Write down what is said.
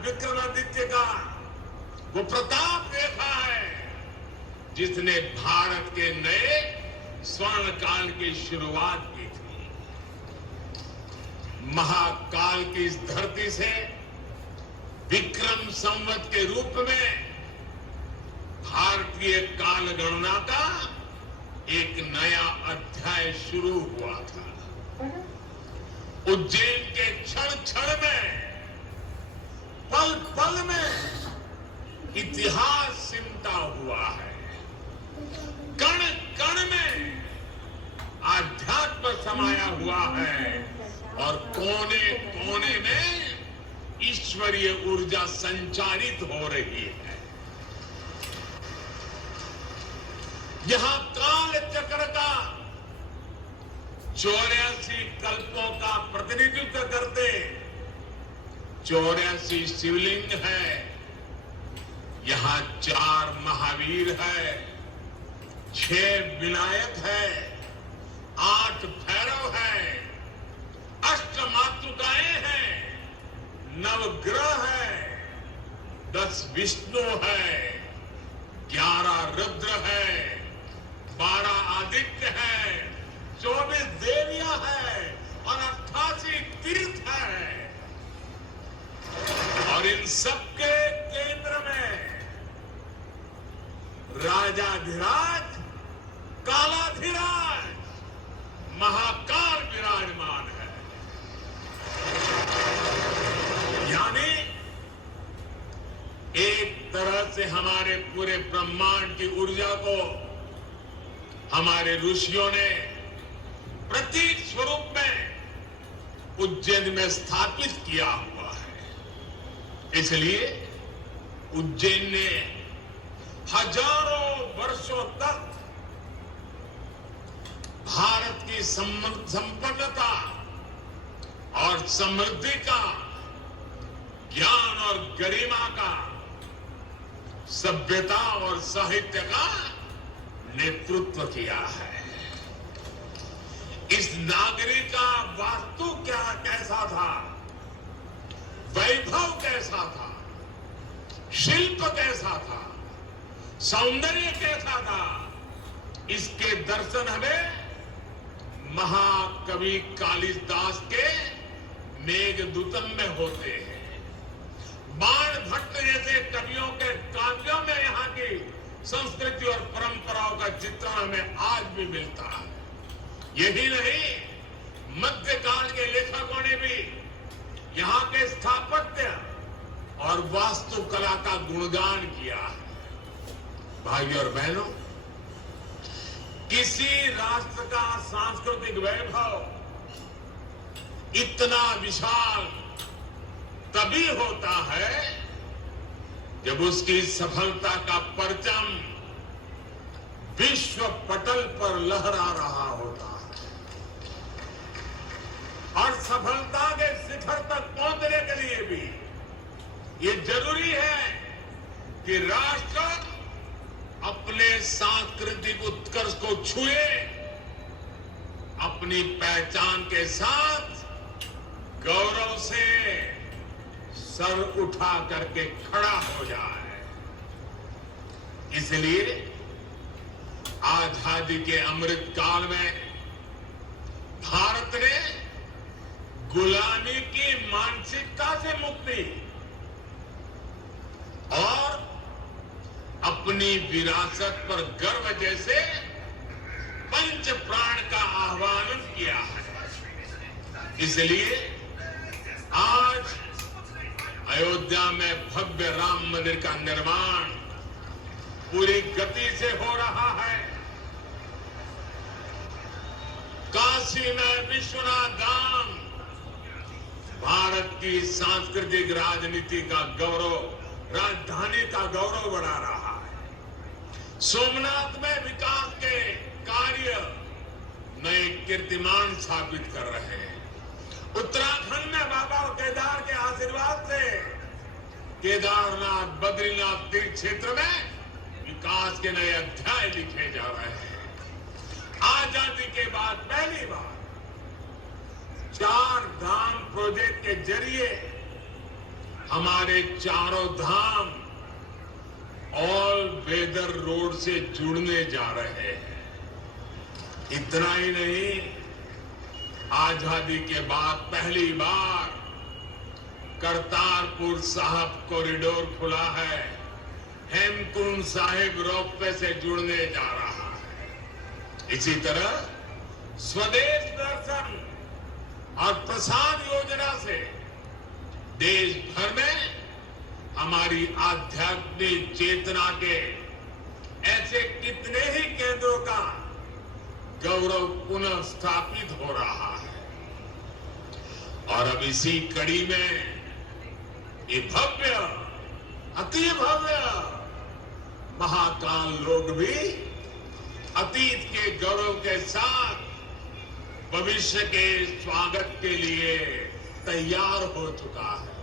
विक्रमादित्य का वो प्रताप देखा है जिसने भारत के नए स्वर्ण काल की शुरुआत की थी। महाकाल की इस धरती से विक्रम संवत के रूप में भारतीय काल गणना का एक नया अध्याय शुरू हुआ था। उज्जैन के क्षण क्षण में, पल पल में इतिहास सिमटा हुआ है। कण कण में आध्यात्म समाया हुआ है और कोने कोने में ईश्वरीय ऊर्जा संचारित हो रही है। यहां काल चक्र का 84 कल्पों का प्रतिनिधित्व करते 84 शिवलिंग है। यहां 4 महावीर है, 6 विनायक है, 8 भैरव है, 8 मातृकाएं हैं, 9 ग्रह है, 10 विष्णु है, 11 रुद्र है, 12 आदित्य है, 24 देवियां है और 88 तीर्थ है। और इन सबके केंद्र में राजाधिराज कालाधिराज महाकाल विराजमान है। यानी एक तरह से हमारे पूरे ब्रह्मांड की ऊर्जा को हमारे ऋषियों ने प्रतीक स्वरूप में उज्जैन में स्थापित किया हुआ है। इसलिए उज्जैन ने हजारों वर्षों तक भारत की संपन्नता और समृद्धि का, ज्ञान और गरिमा का, सभ्यता और साहित्य का नेतृत्व किया है। इस नागरी का वास्तु कैसा था, वैभव कैसा था, शिल्प कैसा था, सौंदर्य कैसा था, इसके दर्शन हमें महाकवि कालिदास के मेघदूतम में होते हैं। बाण भट्ट जैसे कवियों के काव्यों में यहाँ की संस्कृति और परंपराओं का चित्रण हमें आज भी मिलता है। यही नहीं, मध्यकाल के लेखकों ने भी यहाँ के स्थापत्य और वास्तुकला का गुणगान किया है। भाइयों और बहनों, किसी राष्ट्र का सांस्कृतिक वैभव इतना विशाल तभी होता है जब उसकी सफलता का परचम विश्व पटल पर लहरा रहा होता है। और सफलता के शिखर तक पहुंचने के लिए भी ये जरूरी है कि राष्ट्र अपने सांस्कृतिक उत्कर्ष को छुए, अपनी पहचान के साथ गौरव से सर उठा करके खड़ा हो जाए। इसलिए आजादी के अमृत काल में भारत ने गुलामी की मानसिकता से मुक्ति और अपनी विरासत पर गर्व जैसे पंच प्राण का आह्वान किया है। इसलिए आज अयोध्या में भव्य राम मंदिर का निर्माण पूरी गति से हो रहा है। काशी में विश्वनाथ धाम भारत की सांस्कृतिक राजनीति का गौरव, राजधानी का गौरव बढ़ा रहा है। सोमनाथ में विकास के कार्य नए कीर्तिमान स्थापित कर रहे हैं। उत्तराखंड में बाबा केदार के आशीर्वाद से केदारनाथ, बद्रीनाथ तीर्थ क्षेत्र में विकास के नए अध्याय लिखे जा रहे हैं। आजादी के बाद पहली बार 4 धाम प्रोजेक्ट के जरिए हमारे चारों धाम ऑल वेदर रोड से जुड़ने जा रहे हैं। इतना ही नहीं, आजादी के बाद पहली बार करतारपुर साहिब कॉरिडोर खुला है, हेमकुंड साहिब रोपवे से जुड़ने जा रहा है। इसी तरह स्वदेश दर्शन और प्रसाद योजना से देश भर में हमारी आध्यात्मिक चेतना के ऐसे कितने ही केंद्रों का गौरव पुनः स्थापित हो रहा है। और अब इसी कड़ी में ये भव्य, अति भव्य महाकाल लोक भी अतीत के गौरव के साथ भविष्य के स्वागत के लिए तैयार हो चुका है।